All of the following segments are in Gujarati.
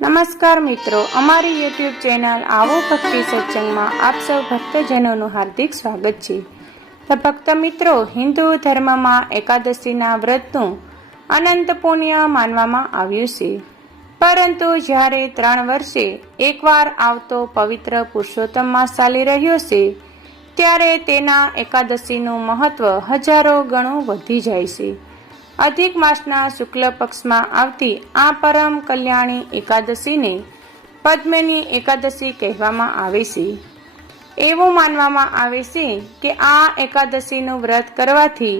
નમસ્કાર મિત્રો, અમારી યુટ્યુબ ચેનલ આવો ભક્તિ સત્સંગમાં આપ સૌ ભક્તજનોનું હાર્દિક સ્વાગત છે. તો ભક્ત મિત્રો, હિન્દુ ધર્મમાં એકાદશીના વ્રતનું અનંત પુણ્ય માનવામાં આવ્યું છે. પરંતુ જ્યારે 3 વર્ષે એકવાર આવતો પવિત્ર પુરુષોત્તમ માસ ચાલી રહ્યો છે, ત્યારે તેના એકાદશીનું મહત્વ હજારો ગણું વધી જાય છે. અધિક માસના શુક્લ પક્ષમાં આવતી આ પરમ કલ્યાણી એકાદશીને પદ્મિની એકાદશી કહેવામાં આવે છે. એવું માનવામાં આવે છે કે આ એકાદશીનું વ્રત કરવાથી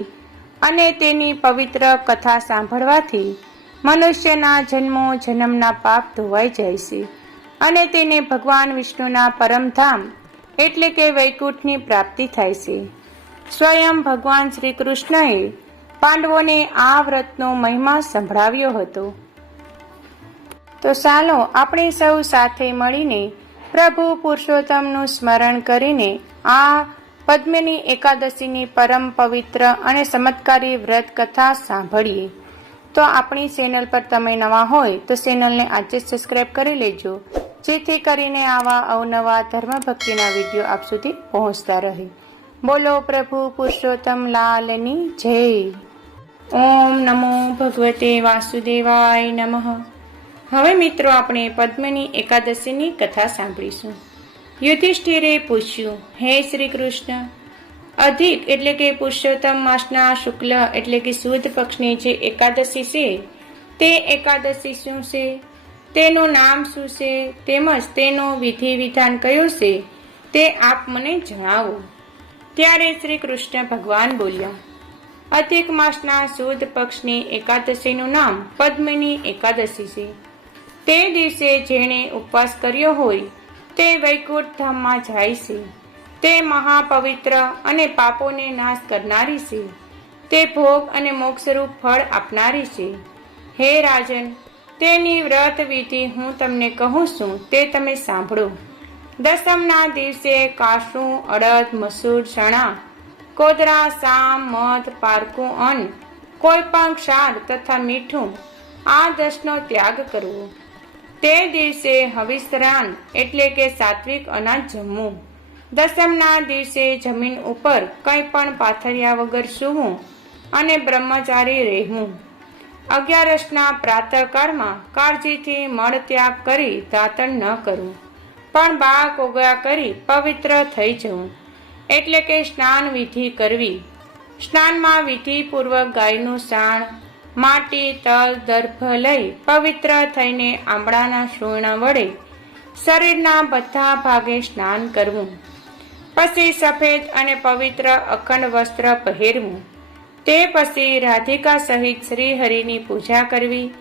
અને તેની પવિત્ર કથા સાંભળવાથી મનુષ્યના જન્મના પાપ ધોવાઈ જાય છે અને તેને ભગવાન વિષ્ણુના પરમધામ એટલે કે વૈકુંઠની પ્રાપ્તિ થાય છે. સ્વયં ભગવાન શ્રી કૃષ્ણએ પાંડવોને આ વ્રતનો મહિમા સંભળાવ્યો હતો. તો ચાલો આપણે સૌ સાથે મળીને પ્રભુ પુરુષોત્તમનું સ્મરણ કરીને આ પદ્મિની એકાદશીની પરમ પવિત્ર અને ચમત્કારી વ્રત કથા સાંભળીએ. તો આપણી ચેનલ પર તમે નવા હોય તો ચેનલને આજે સબસ્ક્રાઇબ કરી લેજો, જેથી કરીને આવા અવનવા ધર્મ ભક્તિના વિડીયો આપ સુધી પહોંચતા રહે. બોલો પ્રભુ પુરુષોત્તમ લાલની જય. ઓમ નમો ભગવતે વાસુદેવાય નમઃ. હવે મિત્રો આપણે પદ્મિની એકાદશીની કથા સાંભળીશું. યુધિષ્ઠિરે પૂછ્યું, હે શ્રી કૃષ્ણ, અધિક એટલે કે પુરુષોત્તમ માસના શુક્લ એટલે કે સુદ પક્ષની જે એકાદશી છે તે એકાદશી શું છે, તેનું નામ શું છે, તેમજ તેનું વિધિ વિધાન કયું છે તે આપ મને જણાવો. ત્યારે શ્રી કૃષ્ણ ભગવાન બોલ્યા, અધિક માસના સુદ પક્ષની એકાદશીનું નામ પદ્મિની એકાદશી છે. તે દિવસે જેણે ઉપવાસ કર્યો હોય તે વૈકુંઠ ધામમાં જાય છે. તે મહાપવિત્ર અને પાપોને નાશ કરનારી છે. તે ભોગ અને મોક્ષરૂપ ફળ આપનારી છે. હે રાજન, તેની વ્રત વિધિ હું તમને કહું છું, તે તમે સાંભળો. દસમના દિવસે કાસું, અડદ, મસૂર, ચણા, કોદરા, સામ, મધ, પારકું અન્ન, કોઈ પણ ક્ષાર તથા મીઠું, આ 10નો ત્યાગ કરવો. તે દિવસે હવિષ્રાન એટલે કે સાત્વિક અનાજ જમવું. દસમના દિવસે જમીન ઉપર કંઈ પણ પાથર્યા વગર સૂવું અને બ્રહ્મચારી રહેવું. 11ના પ્રાતઃકાળમાં કાળજીથી મળ ત્યાગ કરી દાંતણ ન કરવું, પણ બા કોગળા કરી પવિત્ર થઈ જવું એટલે કે સ્નાન વિધિ કરવી. સ્નાનમાં વિધિપૂર્વક ગાયનું સાણ, માટી, તલ, દર્ભ લઈ પવિત્ર થઈને આંબળાના શૂર્ણ વડે શરીરના બધા ભાગે સ્નાન કરવું. પછી સફેદ અને પવિત્ર અખંડ વસ્ત્ર પહેરવું. તે પછી રાધિકા સહિત શ્રી હરિની પૂજા કરવી,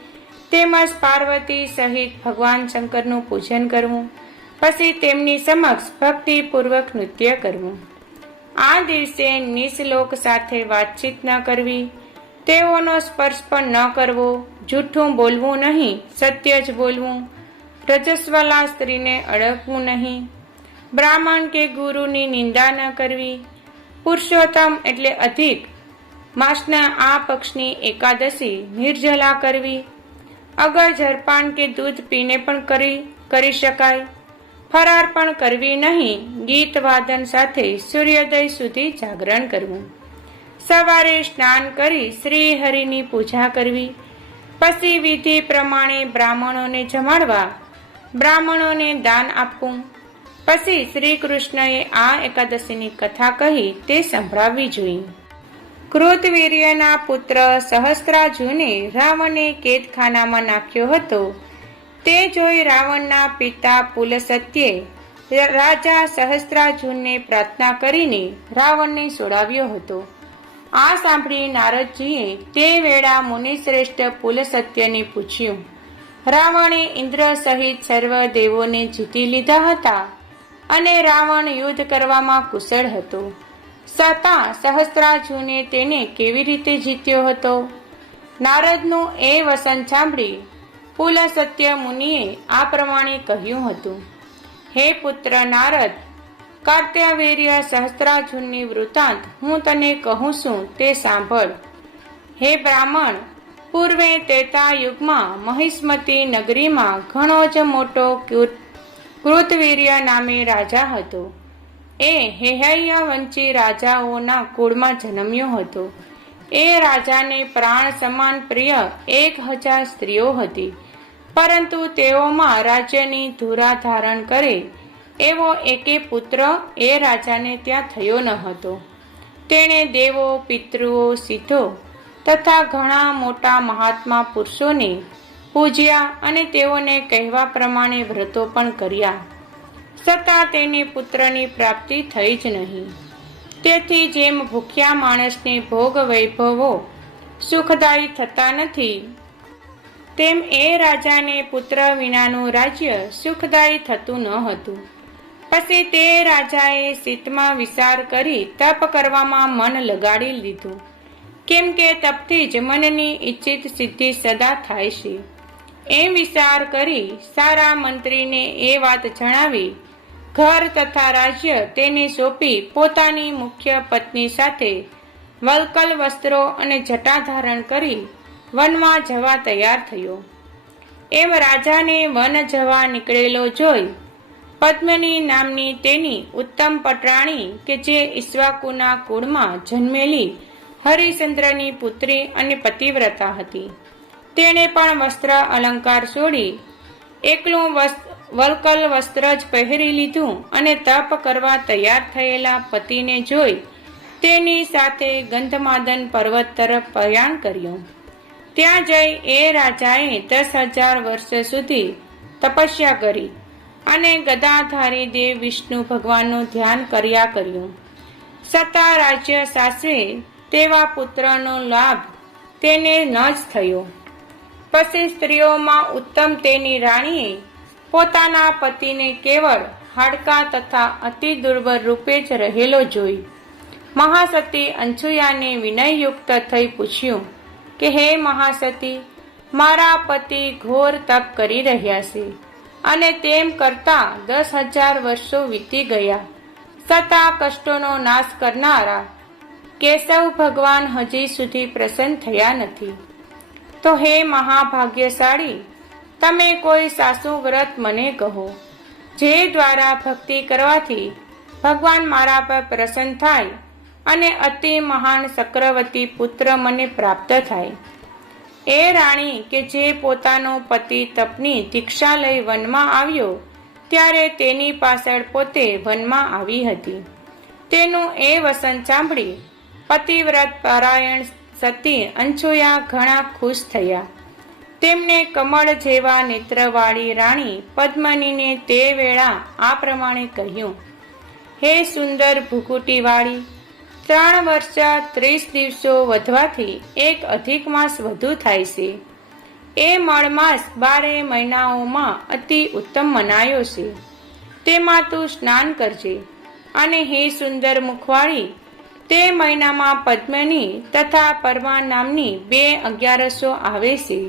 તેમજ પાર્વતી સહિત ભગવાન શંકરનું પૂજન કરવું. પછી તેમની સમક્ષ ભક્તિપૂર્વક નૃત્ય કરવું. આ દિવસે નિસલોક સાથે વાતચીત ન કરવી, તેઓનો સ્પર્શ પણ ન કરવો, જૂઠું બોલવું નહીં, સત્ય જ બોલવું, રજસ્વલા સ્ત્રીને અડકવું નહીં, બ્રાહ્મણ કે ગુરુની નિંદા ન કરવી. પુરુષોત્તમ એટલે અધિક માસના આ પક્ષની એકાદશી નિર્જલા કરવી. અગર જરપાન કે દૂધ પીને પણ કરી શકાય. ફરાર પણ કરવી નહીં. ગીત વાદન સાથે સૂર્યોદય સુધી જાગરણ કરવું. સવારે સ્નાન કરી શ્રી હરિની પૂજા કરવી. પછી વિધિ પ્રમાણે બ્રાહ્મણોને જમાડવા, બ્રાહ્મણોને દાન આપવું. પછી શ્રી કૃષ્ણએ આ એકાદશીની કથા કહી તે સંભળાવવી જોઈએ. કૃતવીર્યના પુત્ર સહસ્ત્રાર્જુને રાવણે કેદખાનામાં નાખ્યો હતો. તે જોઈ રાવણના પિતા પુલસ્ત્યે રાજા સહસ્ત્રાર્જુનને પ્રાર્થના કરીને રાવણને છોડાવ્યો હતો. આ સાંભળી નારદજીએ તે વેળા મુનિશ્રેષ્ઠ પુલસ્ત્યને પૂછ્યું. રાવણે ઇન્દ્ર સહિત સર્વ દેવોને જીતી લીધા હતા અને રાવણ યુદ્ધ કરવામાં કુશળ હતો, છતાં સહસ્ત્રાર્જુને તેને કેવી રીતે જીત્યો હતો? નારદનું એ વચન સાંભળી પુલસ્ત્ય મુનિએ આ પ્રમાણે કહ્યું હતું. હે પુત્ર નારદ, કાર્ત્યવીર્ય સહસ્ત્રાર્જુનની વૃત્તાંત હું તને કહું છું તે સાંભળ. હે બ્રાહ્મણ, પૂર્વે ત્રેતા યુગમાં મહિષ્મતી નગરીમાં ઘણો જ મોટો કૃતવીર્ય નામે રાજા હતો. એ હેહય વંશી રાજાઓના કુળમાં જન્મ્યો હતો. એ રાજાને પ્રાણ સમાન પ્રિય 1000 સ્ત્રીઓ હતી, પરંતુ તેઓમાં રાજ્યની ધુરા ધારણ કરે એવો એકે પુત્ર એ રાજાને ત્યાં થયો ન હતો. તેણે દેવો, પિતૃઓ, સિદ્ધો તથા ઘણા મોટા મહાત્મા પુરુષોને પૂજ્યા અને તેઓને કહેવા પ્રમાણે વ્રતો પણ કર્યા, છતાં તેને પુત્રની પ્રાપ્તિ થઈ જ નહીં. તેથી જેમ ભૂખ્યા માણસને ભોગ વૈભવો સુખદાયી થતા નથી, તેમ એ રાજાને પુત્ર વિનાનું રાજ્ય સુખદાયી થતું ન હતું. પછી તે રાજાએ શીતમાં વિચાર કરી તપ કરવામાં મન લગાડી લીધું, કેમ કે તપથી જ મનની ઈચ્છિત સિદ્ધિ સદા થાય છે. એમ વિચાર કરી સારા મંત્રીને એ વાત જણાવી ઘર તથા રાજ્ય તેને સોંપી પોતાની મુખ્ય પત્ની સાથે વલ્કલ વસ્ત્રો અને જટા ધારણ કરી વનમાં જવા તૈયાર થયો. એમ રાજાને વન જવા નીકળેલો જોઈ પદ્મની નામની તેની ઉત્તમ પટરાણી કે જે ઈક્ષ્વાકુના કુળમાં જન્મેલી હરિશ્ચંદ્રની પુત્રી અને પતિવ્રતા હતી, તેણે પણ વસ્ત્ર અલંકાર છોડી એકલું વલ્કલ વસ્ત્ર જ પહેરી લીધું અને તપ કરવા તૈયાર થયેલા પતિને જોઈ તેની સાથે ગંધમાદન પર્વત તરફ પ્રયાણ કર્યું. ત્યાં જઈ એ રાજાએ 10,000 વર્ષ સુધી તપસ્યા કરી અને ગદાધારી દેવ વિષ્ણુ ભગવાનનું ધ્યાન કર્યા કર્યું, છતાં રાજ્ય સાસવે તેવા પુત્રનો લાભ તેને ન જ થયો. પછી સ્ત્રીઓમાં ઉત્તમ તેની રાણીએ પોતાના પતિને કેવળ હાડકા તથા અતિ દુર્બળ રૂપે જ રહેલો જોઈ મહાસતી અનસૂયાને વિનયયુક્ત થઈ પૂછ્યું કે હે મહાસતી, મારા પતિ ઘોર તપ કરી રહ્યા છે અને તેમ કરતા 10,000 વર્ષો વીતી ગયા, છતાં કષ્ટોનો નાશ કરનારા કેશવ ભગવાન હજી સુધી પ્રસન્ન થયા નથી. તો હે મહાભાગ્યશાળી, તમે કોઈ સાસુ વ્રત મને કહો, જે દ્વારા ભક્તિ કરવાથી ભગવાન મારા પર પ્રસન્ન થાય અને અતિ મહાન ચક્રવર્તી પુત્ર મને પ્રાપ્ત થાય. એ રાણી કે જે પોતાનો પતિ તપની દીક્ષા લઈ વનમાં આવ્યો ત્યારે તેની પાછળ પોતે વનમાં આવી હતી, તેનું એ વસન સાંભળી પતિવ્રત પરાયણ સતી અનસૂયા ઘણા ખુશ થયા. તેમને કમળ જેવા નેત્રવાળી રાણી પદ્મનીને તે વેળા આ પ્રમાણે કહ્યું, હે સુંદર ભૂકુટીવાળી, 3 વર્ષ 30 દિવસો વધવાથી એક અધિક માસ વધુ થાય છે. એ મળ માસ 12 મહિનાઓમાં અતિ ઉત્તમ મનાયો છે, તેમાં તું સ્નાન કરજે. અને હે સુંદર મુખવાળી, તે મહિનામાં પદ્મની તથા પરમા નામની 2 11સો આવે છે.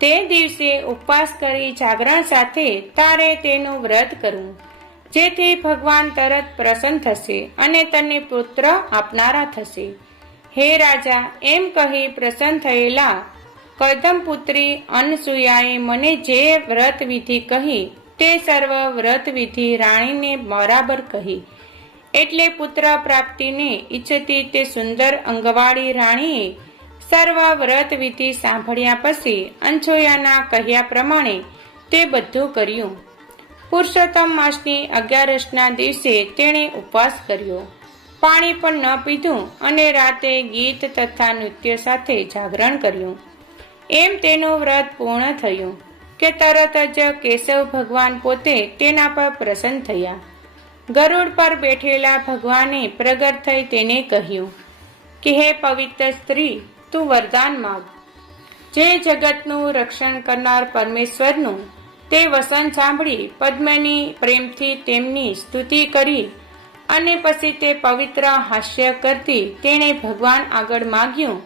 તે દિવસે ઉપવાસ કરી જાગરણ સાથે તારે તેનું વ્રત કરવું, જેથી ભગવાન તરત પ્રસન્ન થશે અને તને પુત્ર આપનારા થશે. હે રાજા, એમ કહી પ્રસન્ન થયેલા કદમપુત્રી અનસૂયાએ મને જે વ્રત વિધિ કહી તે સર્વ વ્રત વિધિ રાણીને બરાબર કહી. એટલે પુત્ર પ્રાપ્તિને ઈચ્છતી તે સુંદર અંગવાળી રાણીએ સર્વ વ્રત વિધિ સાંભળ્યા પછી અનસૂયાના કહ્યા પ્રમાણે તે બધું કર્યું. પુરુષોત્તમ માસની 11ના દિવસે તેણે ઉપવાસ કર્યો, પાણી પણ ન પીધું અને રાતે ગીત તથા નૃત્ય સાથે જાગરણ કર્યું. એમ તેનું વ્રત પૂર્ણ થયું કે તરત જ કેશવ ભગવાન પોતે તેના પર પ્રસન્ન થયા. ગરુડ પર બેઠેલા ભગવાને પ્રગટ થઈ તેને કહ્યું કે હે પવિત્ર સ્ત્રી, તું વરદાન માગ. જે જગતનું રક્ષણ કરનાર પરમેશ્વરનું તે વસન સાંભળી પદ્મની પ્રેમથી તેમની સ્તુતિ કરી અને પછી તે પવિત્ર હાસ્ય કરતી તેણે ભગવાન આગળ માગ્યું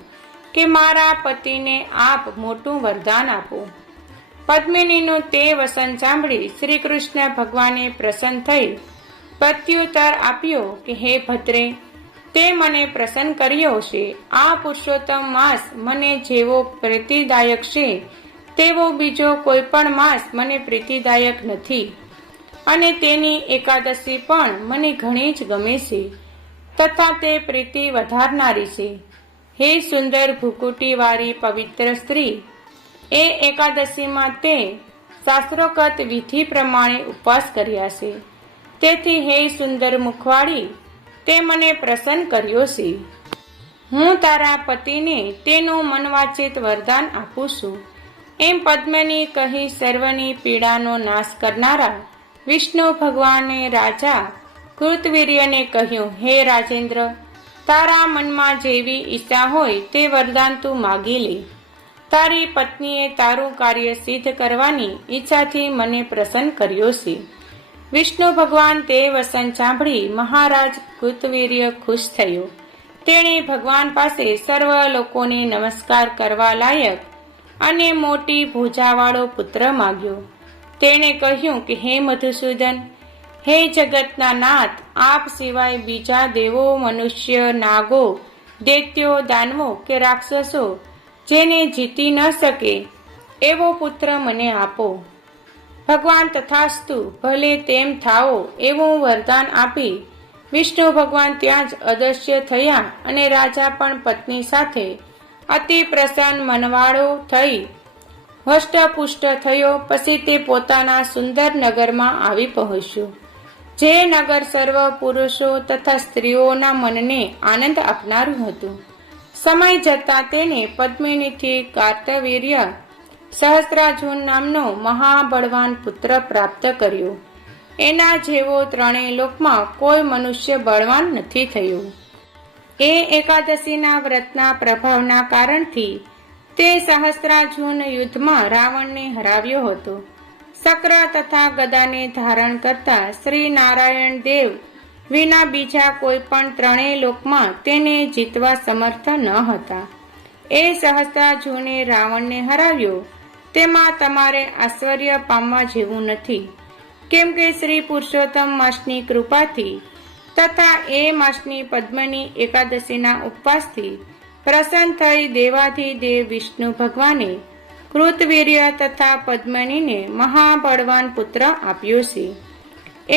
કે મારા પતિને આપ મોટું વરદાન આપો. પદ્મિનીનું તે વસન સાંભળી શ્રી કૃષ્ણ ભગવાને પ્રસન્ન થઈ પ્રત્યુત્તર આપ્યો કે હે ભદ્રે, તે મને પ્રસન્ન કર્યો છે. આ પુરુષોત્તમ માસ મને જેવો પ્રીતિદાયક છે તેવો બીજો કોઈ પણ માસ મને પ્રીતિદાયક નથી, અને તેની એકાદશી પણ મને ઘણી જ ગમે છે તથા તે પ્રીતિ વધારનારી છે. હે સુંદર ભૂકુટીવાળી પવિત્ર સ્ત્રી, એ એકાદશીમાં તે શાસ્ત્રોક્ત વિધિ પ્રમાણે ઉપવાસ કર્યા છે. તેથી હે સુંદર મુખવાળી, તે મને પ્રસન્ન કર્યો છે. હું તારા પતિને તેનું મનવાંચિત વરદાન આપું છું. એમ પદ્મિની કહી સર્વની પીડાનો નાશ કરનારા વિષ્ણુ ભગવાને રાજા કૃતવીર્યને કહ્યું, હે રાજેન્દ્ર, તારા મનમાં જેવી ઈચ્છા હોય તે વરદાન તું માગી લે. તારી પત્નીએ તારું કાર્ય સિદ્ધ કરવાની ઈચ્છાથી મને પ્રસન્ન કર્યો છે. વિષ્ણુ ભગવાન તે વચન સાંભળી મહારાજ કૃતવીર્ય ખુશ થયો. તેણે ભગવાન પાસે સર્વ લોકોને નમસ્કાર કરવા લાયક અને મોટી ભુજાવાળો પુત્ર માગ્યો. તેણે કહ્યું કે હે મધુસૂદન, હે જગતના નાથ, આપ સિવાય બીજા દેવો, મનુષ્ય, નાગો, દૈત્યો, દાનવો કે રાક્ષસો જેને જીતી ન શકે એવો પુત્ર મને આપો. ભગવાન તથાસ્તુ, ભલે તેમ થાઓ એવું વરદાન આપી વિષ્ણુ ભગવાન ત્યાં જ અદૃશ્ય થયા, અને રાજા પણ પત્ની સાથે અતિ પ્રસન્ન મનવાળો થઈ હષ્ટપુષ્ટ થયો. પછી તે પોતાના સુંદર નગરમાં આવી પહોંચ્યો, જે નગર સર્વ પુરુષો તથા સ્ત્રીઓના મનને આનંદ આપનારું હતું. સમય જતા તેને પદ્મિનીથી કાર્તવીર્ય સહસ્ત્રાર્જુન નામનો મહાબળવાન પુત્ર પ્રાપ્ત કર્યો. એના જેવો ત્રણેય લોકમાં કોઈ મનુષ્ય બળવાન નથી થયું. એ એકાદશીના વ્રતના પ્રભાવના કારણથી તે સહસ્ત્રાર્જુન યુદ્ધમાં રાવણને હરાવ્યો હતો. શક્ર તથા ગદાને ધારણ કરતા શ્રી નારાયણ દેવ વિના બીજા કોઈ પણ ત્રણેય લોકમાં તેને જીતવા સમર્થ ન હતા. એ સહસ્ત્રાર્જુને રાવણને હરાવ્યો તેમાં તમારે આશ્ચર્ય પામવા જેવું નથી, કેમ કે શ્રી પુરુષોત્તમ માસની કૃપાથી તથા એ માસની પદ્મિની એકાદશીના ઉપવાસથી પ્રસન્ન થઈ દેવાધિદેવ વિષ્ણુ ભગવાને કૃતવીર્ય તથા પદ્મિનીને મહાબળવાન પુત્ર આપ્યો છે.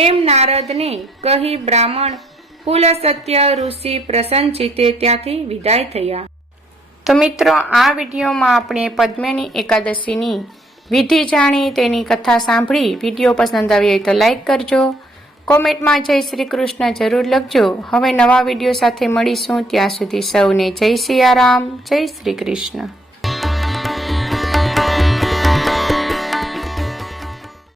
એમ નારદને કહી બ્રાહ્મણ કુલ સત્ય ઋષિ પ્રસન્નચિત્તે ત્યાંથી વિદાય થયા. તો મિત્રો, આ વિડીયોમાં આપણે પદ્મિની એકાદશીની વિધિ જાણી, તેની કથા સાંભળી. વિડીયો પસંદ આવ્યો હોય તો લાઈક કરજો, કોમેન્ટમાં જય શ્રી કૃષ્ણ જરૂર લખજો. હવે નવા વિડીયો સાથે મળીશું, ત્યાં સુધી સૌને જય સિયારામ, જય શ્રી કૃષ્ણ.